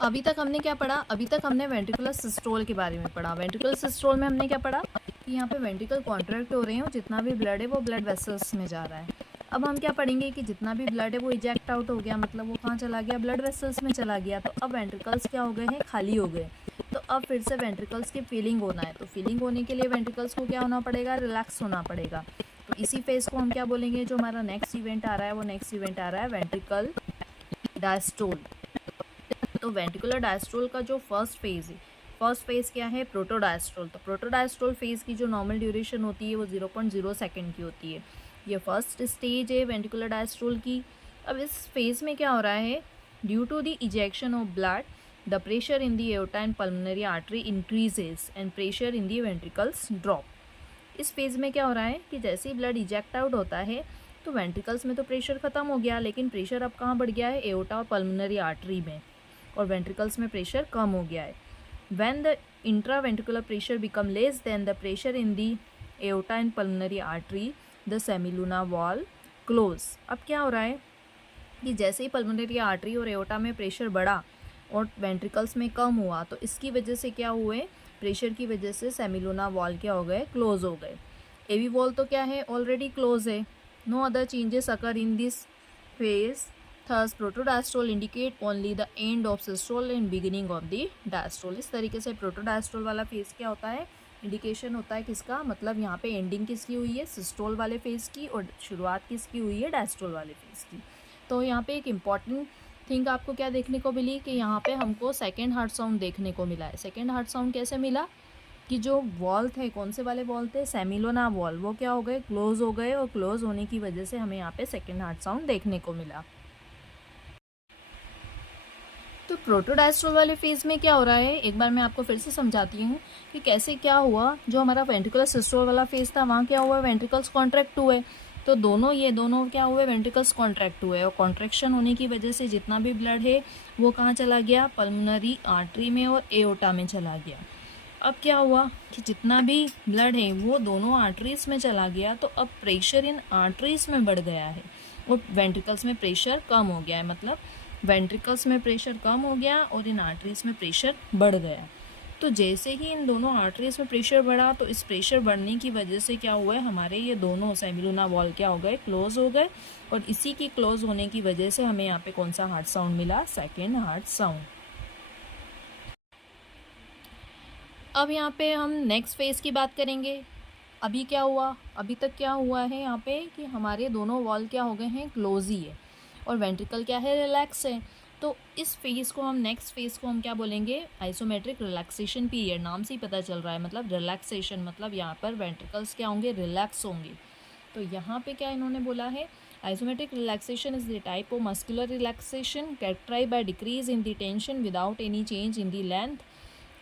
अभी तक हमने क्या पढ़ा? अभी तक हमने वेंट्रिकुलर सिस्टोल के बारे में पढ़ा। वेंट्रिकुलर सिस्टोल में हमने क्या पढ़ा कि यहाँ पे वेंट्रिकल कॉन्ट्रैक्ट हो रहे हैं और जितना भी ब्लड है वो ब्लड वेसल्स में जा रहा है। अब हम क्या पढ़ेंगे कि जितना भी ब्लड है वो इजेक्ट आउट हो गया, मतलब वो कहाँ चला गया? ब्लड वेसल्स में चला गया। तो अब वेंट्रिकल्स क्या हो गए हैं? खाली हो गए। तो अब फिर से वेंट्रिकल्स की फीलिंग होना है। तो फीलिंग होने के लिए वेंट्रिकल्स को क्या होना पड़ेगा? रिलैक्स होना पड़ेगा। तो इसी फेज को हम क्या बोलेंगे? जो हमारा नेक्स्ट इवेंट आ रहा है वो नेक्स्ट इवेंट आ रहा है वेंट्रिकल डायस्टोल। तो वेंट्रिकुलर डायस्ट्रोल का जो फर्स्ट फेज क्या है? प्रोटोडायस्ट्रोल। तो प्रोटोडायस्ट्रोल फेज की जो नॉर्मल ड्यूरेशन होती है वो 0.0 सेकेंड की होती है। ये फर्स्ट स्टेज है वेंट्रिकुलर डायस्ट्रोल की। अब इस फेज में क्या हो रहा है? Due to the ejection of blood the pressure in the aorta and pulmonary artery increases and pressure in the ventricles drop. इस फेज में क्या हो रहा है कि जैसे ही ब्लड इजेक्ट आउट होता है तो वेंट्रिकल्स में तो प्रेशर खत्म हो गया, लेकिन प्रेशर अब कहाँ बढ़ गया है? एओर्टा और पल्मोनरी आर्टरी में, और वेंट्रिकल्स में प्रेशर कम हो गया है। When the intraventricular pressure become less then the pressure in the aorta and pulmonary artery the semilunar valve close. अब क्या हो रहा है कि जैसे ही पल्मोनरी आर्टरी और एओर्टा में प्रेशर बढ़ा और वेंट्रिकल्स में कम हुआ, तो इसकी वजह से क्या हुए? प्रेशर की वजह से सेमिलुना वॉल क्या हो गए? क्लोज हो गए। एवी वॉल तो क्या है? ऑलरेडी क्लोज है। No other changes occur in this phase. Thus, protodiastole indicate only the end of systole and beginning of the diastole। इस तरीके से प्रोटोडायस्ट्रोल वाला फेज क्या होता है? इंडिकेशन होता है किसका? मतलब यहाँ पे एंडिंग किसकी हुई है? सिस्टोल वाले फेज की, और शुरुआत किसकी हुई है? डायस्ट्रोल वाले फेज की। तो यहाँ पे एक इम्पॉर्टेंट थिंग आपको क्या देखने को मिली कि यहाँ पे हमको सेकेंड हार्ट साउंड देखने को मिला है। सेकेंड हार्ट साउंड कैसे मिला? कि जो वॉल थे, कौन से वाले वॉल थे? सेमिलोना वॉल, वो क्या हो गए? क्लोज हो गए, और क्लोज होने की वजह से हमें यहाँ पे सेकेंड हार्ट साउंड देखने को मिला। तो प्रोटोडायस्ट्रोल वाले फेज में क्या हो रहा है? एक बार मैं आपको फिर से समझाती हूँ कि कैसे क्या हुआ। जो हमारा वेंट्रिकुलर सिस्टोल वाला फेज था वहाँ क्या हुआ? वेंट्रिकल्स कॉन्ट्रैक्ट हुए। तो दोनों क्या हुए? वेंट्रिकल्स कॉन्ट्रैक्ट हुए, और कॉन्ट्रैक्शन होने की वजह से जितना भी ब्लड है वो कहाँ चला गया? पल्मोनरी आर्टरी में और एओर्टा में चला गया। अब क्या हुआ कि जितना भी ब्लड है वो दोनों आर्टरीज में चला गया, तो अब प्रेशर इन आर्टरीज में बढ़ गया है और वेंट्रिकल्स में प्रेशर कम हो गया है। मतलब वेंट्रिकल्स में प्रेशर कम हो गया और इन आर्टरीज में प्रेशर बढ़ गया। तो जैसे ही इन दोनों आर्टरीज में प्रेशर बढ़ा, तो इस प्रेशर बढ़ने की वजह से क्या हुआ है? हमारे ये दोनों सेमिलुना वॉल क्या हो गए? क्लोज हो गए, और इसी की क्लोज होने की वजह से हमें यहाँ पे कौन सा हार्ट साउंड मिला? Second heart sound. अब यहाँ पे हम नेक्स्ट फेज की बात करेंगे। अभी क्या हुआ? अभी तक क्या हुआ है यहाँ पे कि हमारे दोनों वॉल क्या हो गए हैं? क्लोज ही है, और वेंट्रिकल क्या है? रिलैक्स है। तो इस फेज को हम नेक्स्ट फेज को हम क्या बोलेंगे? Isometric relaxation period. नाम से ही पता चल रहा है, मतलब रिलैक्सेशन, मतलब यहाँ पर वेंट्रिकल्स क्या होंगे? रिलैक्स होंगे। तो यहाँ पे क्या इन्होंने बोला है? Isometric relaxation is the type of muscular relaxation characterize by decrease in the tension without any change in the length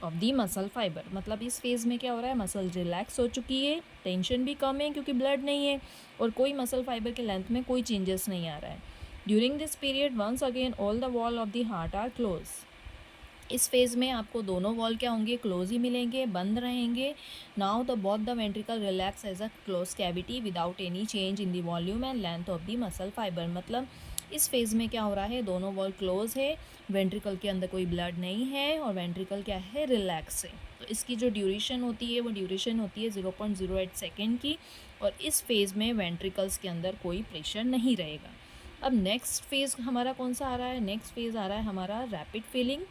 of the muscle fibre. मतलब इस फेज में क्या हो रहा है? मसल रिलैक्स हो चुकी है, टेंशन भी कम है क्योंकि ब्लड नहीं है, और कोई मसल फाइबर के लेंथ में कोई चेंजेस नहीं आ रहा है। During this period once again all the wall of the heart are close. इस फेज में आपको दोनों वॉल क्या होंगे? क्लोज ही मिलेंगे, बंद रहेंगे। Now the both the ventricle relax as a close cavity without any change in the volume and length of the muscle fibre. मतलब इस फेज में क्या हो रहा है? दोनों वॉल क्लोज है, वेंट्रिकल के अंदर कोई ब्लड नहीं है, और वेंट्रिकल क्या है? रिलैक्स है। तो इसकी जो ड्यूरेशन होती है वो ड्यूरेशन होती है 0.08 सेकेंड की, और इस फेज में वेंट्रिकल्स के अंदर कोई प्रेशर नहीं रहेगा। अब नेक्स्ट फेज हमारा कौन सा आ रहा है? नेक्स्ट फेज आ रहा है हमारा रैपिड फिलिंग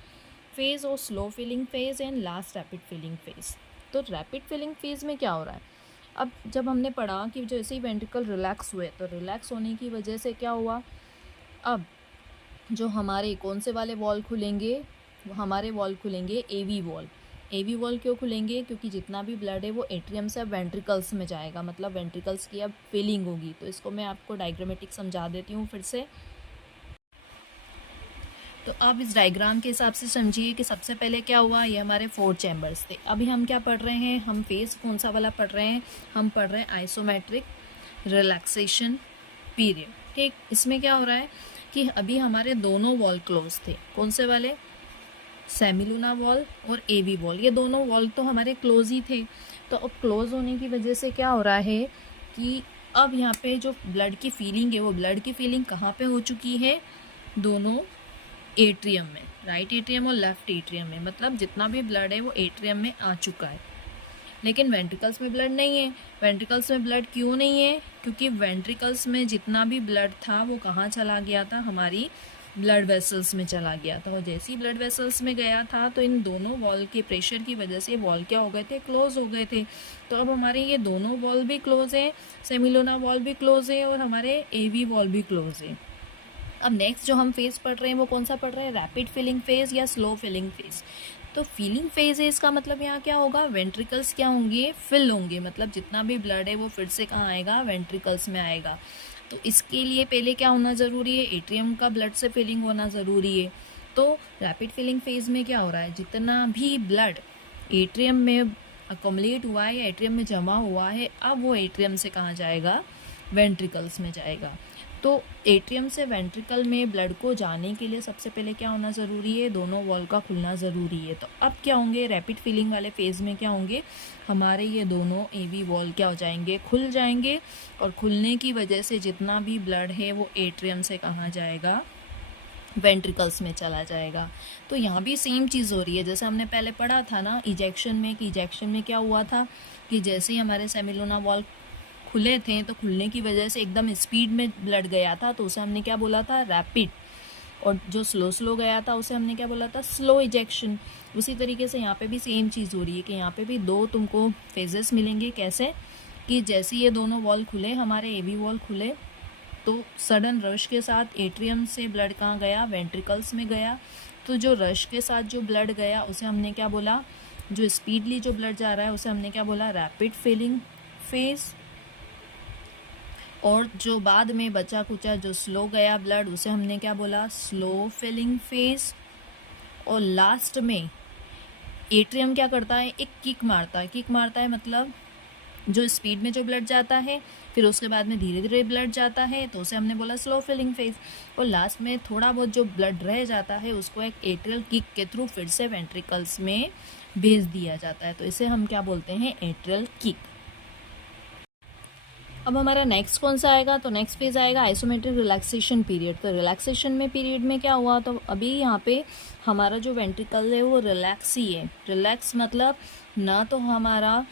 फेज और slow filling phase and last rapid filling phase. तो रैपिड फिलिंग फेज में क्या हो रहा है? अब जब हमने पढ़ा कि जैसे ही वेंट्रिकल रिलैक्स हुए, तो रिलैक्स होने की वजह से क्या हुआ? अब जो हमारे कौन से वाले वॉल खुलेंगे? हमारे वॉल खुलेंगे एवी वॉल। एवी वॉल क्यों खुलेंगे? क्योंकि जितना भी ब्लड है वो एट्रियम से अब वेंट्रिकल्स में जाएगा, मतलब वेंट्रिकल्स की अब फिलिंग होगी। तो इसको मैं आपको डायग्रामेटिक समझा देती हूँ फिर से। तो आप इस डायग्राम के हिसाब से समझिए कि सबसे पहले क्या हुआ? ये हमारे 4 चैम्बर्स थे। अभी हम क्या पढ़ रहे हैं? हम फेज कौन सा वाला पढ़ रहे हैं? हम पढ़ रहे हैं आइसोमेट्रिक रिलैक्सेशन पीरियड। ठीक, इसमें क्या हो रहा है कि अभी हमारे दोनों वॉल क्लोज थे। कौन से वाले? सेमिलुना वॉल और एवी वॉल। ये दोनों वॉल तो हमारे क्लोज ही थे। तो अब क्लोज होने की वजह से क्या हो रहा है कि अब यहाँ पे जो ब्लड की फीलिंग है वो ब्लड की फीलिंग कहाँ पे हो चुकी है? दोनों एट्रियम में, राइट एट्रियम और लेफ्ट एट्रियम में, मतलब जितना भी ब्लड है वो एट्रियम में आ चुका है। लेकिन वेंट्रिकल्स में ब्लड नहीं है। वेंट्रिकल्स में ब्लड क्यों नहीं है? क्योंकि वेंट्रिकल्स में जितना भी ब्लड था वो कहाँ चला गया था? हमारी ब्लड वेसल्स में चला गया था। और जैसे ही ब्लड वेसल्स में गया था तो इन दोनों वॉल के प्रेशर की वजह से वॉल क्या हो गए थे? क्लोज हो गए थे। तो अब हमारे ये दोनों वॉल भी क्लोज है, सेमिलोना वॉल भी क्लोज है और हमारे एवी वॉल भी क्लोज है। अब नेक्स्ट जो हम फेज पढ़ रहे हैं वो कौन सा पढ़ रहे हैं? रैपिड फिलिंग फेज या स्लो फिलिंग फेज। तो फिलिंग फेज है, इसका मतलब यहाँ क्या होगा? वेंट्रिकल्स क्या होंगे? फिल होंगे, मतलब जितना भी ब्लड है वो फिर से कहाँ आएगा? वेंट्रिकल्स में आएगा। तो इसके लिए पहले क्या होना ज़रूरी है? एट्रियम का ब्लड से फिलिंग होना ज़रूरी है। तो रैपिड फिलिंग फेज में क्या हो रहा है? जितना भी ब्लड एट्रियम में अकोमलेट हुआ है या एट्रियम में जमा हुआ है, अब वो एट्रियम से कहाँ जाएगा? वेंट्रिकल्स में जाएगा। तो एट्रियम से वेंट्रिकल में ब्लड को जाने के लिए सबसे पहले क्या होना ज़रूरी है? दोनों वॉल का खुलना ज़रूरी है। तो अब क्या होंगे? रैपिड फिलिंग वाले फेज़ में क्या होंगे? हमारे ये दोनों एवी वॉल क्या हो जाएंगे? खुल जाएंगे। और खुलने की वजह से जितना भी ब्लड है वो एट्रियम से कहाँ जाएगा? वेंट्रिकल्स में चला जाएगा। तो यहाँ भी सेम चीज़ हो रही है जैसे हमने पहले पढ़ा था ना इजेक्शन में, कि इजेक्शन में क्या हुआ था कि जैसे ही हमारे सेमिलोना वॉल खुले थे तो खुलने की वजह से एकदम स्पीड में ब्लड गया था, तो उसे हमने क्या बोला था? रैपिड। और जो स्लो स्लो गया था उसे हमने क्या बोला था? Slow ejection. उसी तरीके से यहाँ पे भी सेम चीज़ हो रही है कि यहाँ पे भी दो तुमको फेजेस मिलेंगे। कैसे? कि जैसे ये दोनों वॉल खुले, हमारे एवी वॉल खुले, तो सडन रश के साथ एट्रियम से ब्लड कहाँ गया? वेंट्रिकल्स में गया। तो जो रश के साथ जो ब्लड गया उसे हमने क्या बोला? जो स्पीडली जो ब्लड जा रहा है उसे हमने क्या बोला? Rapid filling phase. और जो बाद में बचा कुचा जो स्लो गया ब्लड उसे हमने क्या बोला? Slow filling phase. और लास्ट में एट्रियम क्या करता है? एक किक मारता है। किक मारता है मतलब जो स्पीड में जो ब्लड जाता है, फिर उसके बाद में धीरे धीरे ब्लड जाता है, तो उसे हमने बोला स्लो फिलिंग फेज। और लास्ट में थोड़ा बहुत जो ब्लड रह जाता है उसको एक एट्रियल किक के थ्रू फिर से वेंट्रिकल्स में भेज दिया जाता है। तो इसे हम क्या बोलते हैं? Atrial kick. अब हमारा नेक्स्ट कौन सा आएगा? तो नेक्स्ट फेज आएगा आइसोमेट्रिक रिलैक्सेशन पीरियड। तो रिलैक्सेशन में पीरियड में क्या हुआ? तो अभी यहाँ पे हमारा जो वेंट्रिकल है वो रिलैक्स ही है। रिलैक्स मतलब ना तो हमारा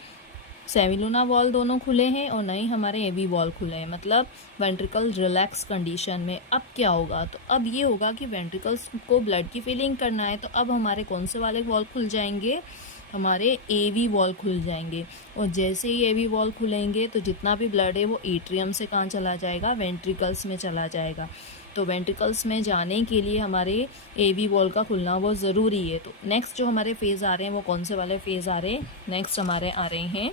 सेमिलोना वॉल दोनों खुले हैं और नहीं हमारे एवी वॉल खुले हैं, मतलब वेंट्रिकल रिलैक्स कंडीशन में। अब क्या होगा? तो अब ये होगा कि वेंट्रिकल्स को ब्लड की फिलिंग करना है, तो अब हमारे कौन से वाले वॉल खुल जाएंगे? हमारे एवी वॉल खुल जाएंगे। और जैसे ही एवी वॉल खुलेंगे तो जितना भी ब्लड है वो एट्रियम से कहाँ चला जाएगा? वेंट्रिकल्स में चला जाएगा। तो वेंट्रिकल्स में जाने के लिए हमारे एवी वॉल का खुलना बहुत ज़रूरी है। तो नेक्स्ट जो हमारे फेज़ आ रहे हैं वो कौन से वाले फेज़ आ रहे हैं? नेक्स्ट हमारे आ रहे हैं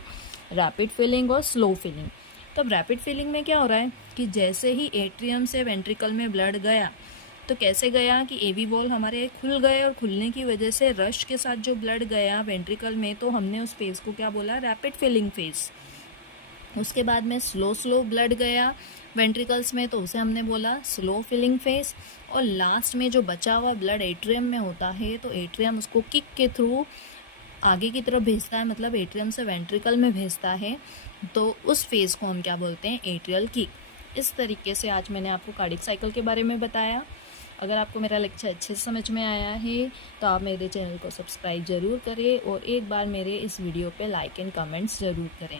रैपिड फिलिंग और स्लो फिलिंग। तब रैपिड फिलिंग में क्या हो रहा है कि जैसे ही एट्रियम से वेंट्रिकल में ब्लड गया, तो कैसे गया कि एवी वॉल हमारे खुल गए और खुलने की वजह से रश के साथ जो ब्लड गया वेंट्रिकल में, तो हमने उस फेज़ को क्या बोला? Rapid filling phase. उसके बाद में स्लो स्लो ब्लड गया वेंट्रिकल्स में, तो उसे हमने बोला स्लो फिलिंग फेज। और लास्ट में जो बचा हुआ ब्लड एट्रियम में होता है, तो एट्रियम उसको किक के थ्रू आगे की तरफ भेजता है, मतलब एट्रियम से वेंट्रिकल में भेजता है, तो उस फेज़ को हम क्या बोलते हैं? Atrial kick. इस तरीके से आज मैंने आपको कार्डियक साइकिल के बारे में बताया। अगर आपको मेरा लेक्चर अच्छे से समझ में आया है तो आप मेरे चैनल को सब्सक्राइब ज़रूर करें और एक बार मेरे इस वीडियो पे लाइक एंड कमेंट्स ज़रूर करें।